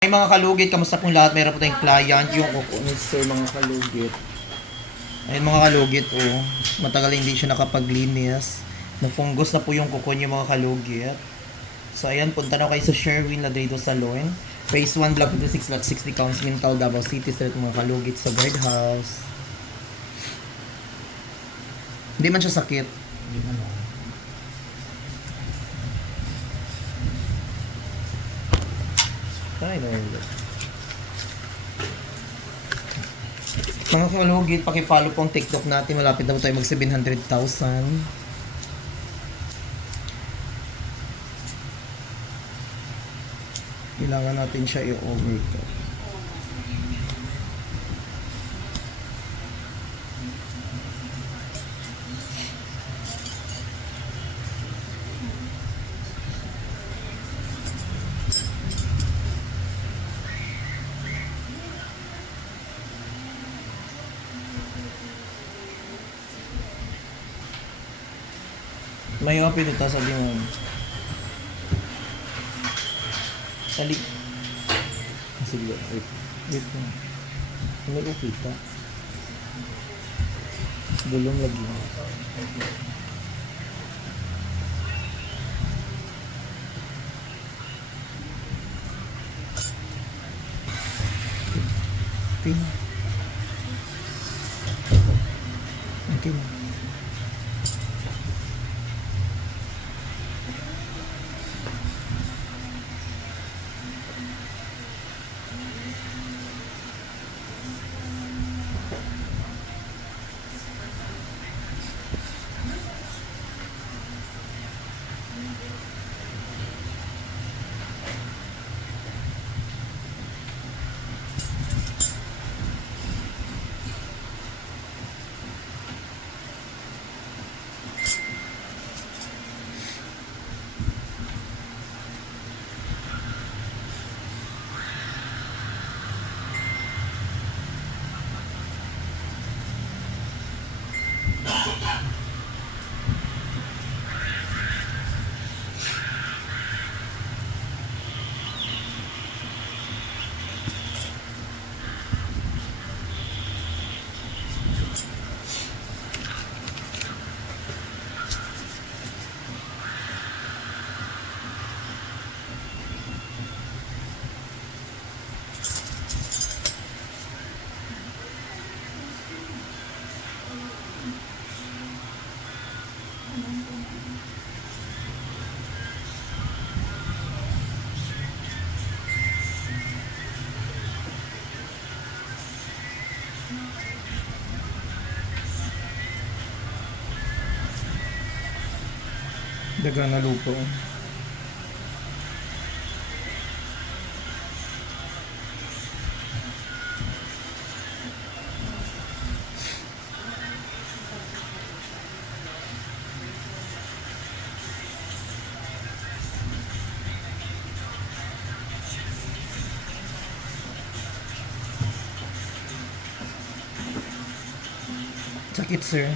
Ay mga kalugit, kamusta pong lahat? Meron po tayong client, yung kukunin sir mga kalugit. Ayun mga kalugit, oh. Matagal hindi siya nakapaglinis. Nafungus na po yung kuko niya mga kalugit. So ayan, punta na kayo sa Sherwin Ladrido Salon. Phase 1, Block 26, Lot 60, Counts Mintal, Davao City Street mga kalugit sa guardhouse. Hindi man siya sakit. Hindi man. Ay, no. Mga kalugit, paki-follow po ang TikTok natin. Malapit na po tayo mag 700,000. Kailangan natin siya i-overcut. May open ito, sabi mo. Sali. Sige, wait. Wait mo. Hindi ko kita. Bulong lagi. Pin. Okay. Dagang na lupo. Sakit, sir.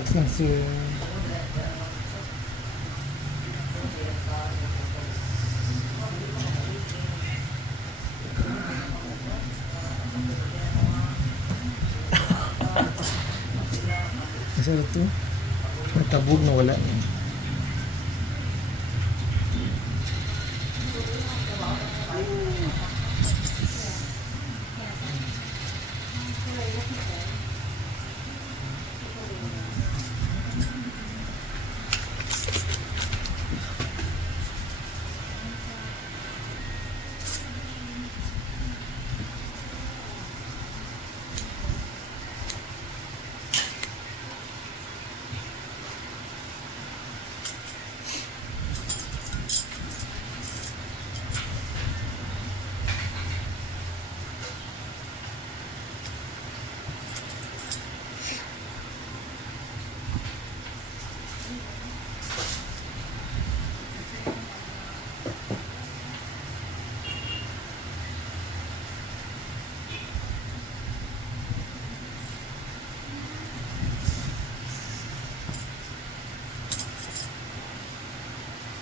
Relax lang, sir. Masarap to. Natabog na wala.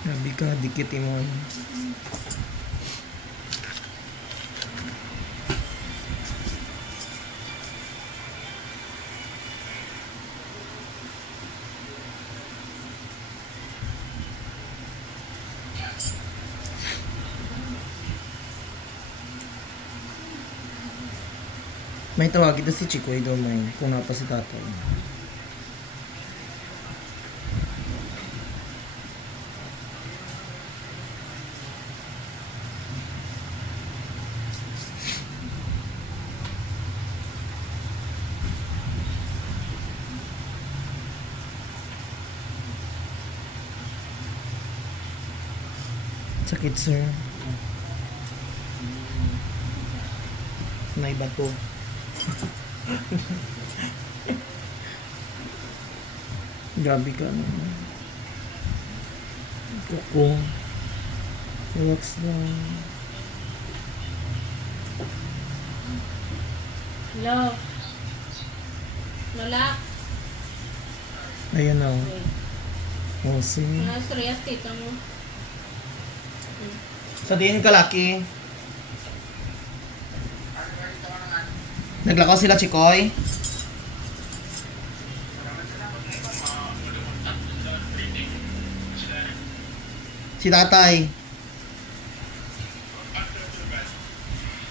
Sabi ka, dikit mo. May tawagin na si Chikoy daw may kung napa si tatay. Sakit, sir. May bato. Grabe ka naman. Ako. Relax lang. Hello. Lola. Ayan na. Oh, see. Ano stress tita mo? Sa diin ka, Laki. Naglakaw sila, Chikoy. Si tatay.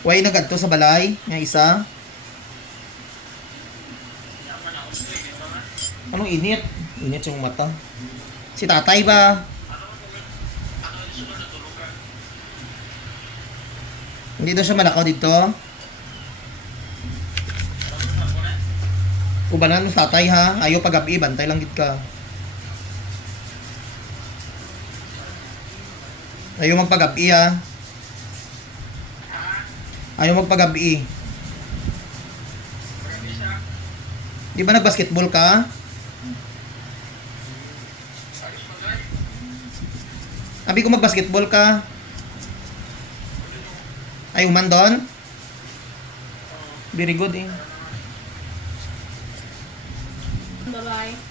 Way nagadto sa balay, nga isa. Anong init? Init yung mata. Si tatay ba? Hindi daw siya malakaw dito. Ubanan mo sa tatay ha. Ayaw pag-gabi, bantay lang gid ka. Ayaw magpag-gabi ha. Ayaw magpag-gabi. Di ba nag-basketball ka? Sabi ko mag-basketball ka. Ayaw man doon? Very good eh. Bye-bye.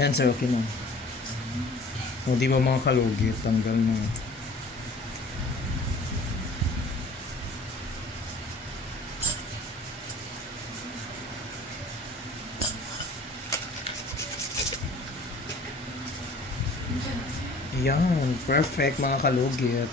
Yan sir, okay na. O di ba mga kalugit, tanggal na. Yan, perfect mga kalugit.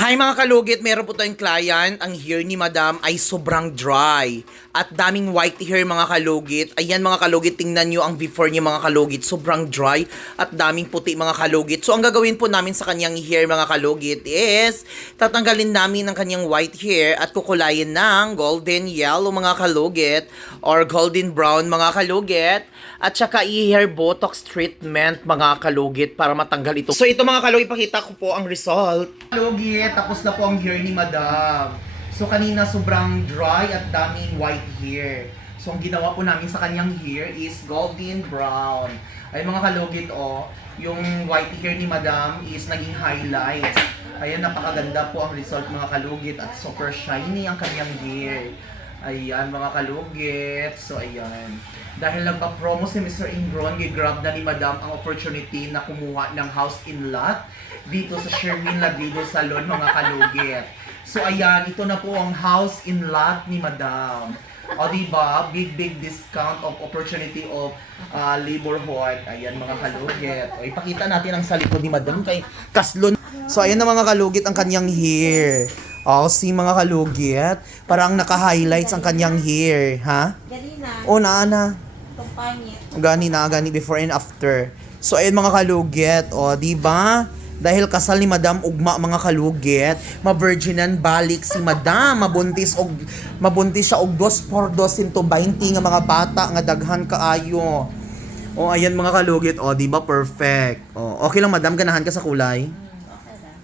Hi mga kalugit, meron po tayong client. Ang hair ni Madam ay sobrang dry. At daming white hair mga kalugit. Ayan mga kalugit, tingnan nyo ang before niya mga kalugit. Sobrang dry at daming puti mga kalugit. So ang gagawin po namin sa kanyang hair mga kalugit is tatanggalin namin ang kanyang white hair at kukulayin ng golden yellow mga kalugit or golden brown mga kalugit. At saka i-hair botox treatment mga kalugit para matanggal ito. So ito mga kalugit, ipakita ko po ang result. Kalugit, tapos na po ang hair ni Madam. So kanina sobrang dry at daming white hair. So ang ginawa po namin sa kanyang hair is golden brown. Ay mga kalugit yung white hair ni Madam is naging highlights. Ayan, napakaganda po ang result mga kalugit at super shiny ang kanyang hair. Ayan mga kalugit. So ayan. Dahil nagpa-promo si Mr. Ingron, gigrab na ni Madam ang opportunity na kumuha ng house in lot dito sa Sherwin Labido Salon mga kalugit. So ayan, ito na po ang house in lot ni Madam. O diba, big discount of opportunity of laborhood. Ayan mga kalugit. O ipakita natin ang sa likod ni Madam kay Kaslon. So ayan na mga kalugit ang kanyang hair. O si mga kalugit, parang naka-highlights ang kanyang hair, ha? Gani na. O na. Kumpanya. Gani before and after. So ayun mga kalugit, di ba? Dahil kasal ni Madam ugma mga kalugit, ma-virginan balik si Madam, mabuntis siya og 2 por 2 into 20 nga mga bata nga daghan kaayo. O ayan mga kalugit, di ba perfect. Okay lang Madam, ganahan ka sa kulay? Okay lang.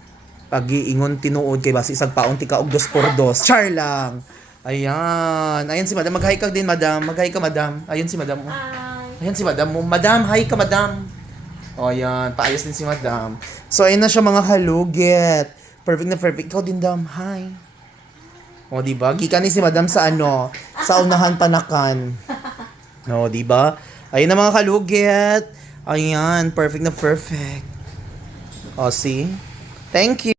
Pag-iingon tinuod kay basi isag paon tika og 2 por 2. Char lang. Ayan si Madam. Mag-hi ka din, Madam. Mag-hi ka, Madam. Ayun si Madam. Ayan si Madam mo. Madam, hi ka, Madam. Ayan. Paayos din si Madam. So, ayun na siya mga kalugit. Perfect na perfect. Ikaw din, Dam. Hi. Diba? Gikan ni si Madam sa sa unahan panakan. Diba? Ayun na mga kalugit. Ayan. Perfect na perfect. See? Thank you.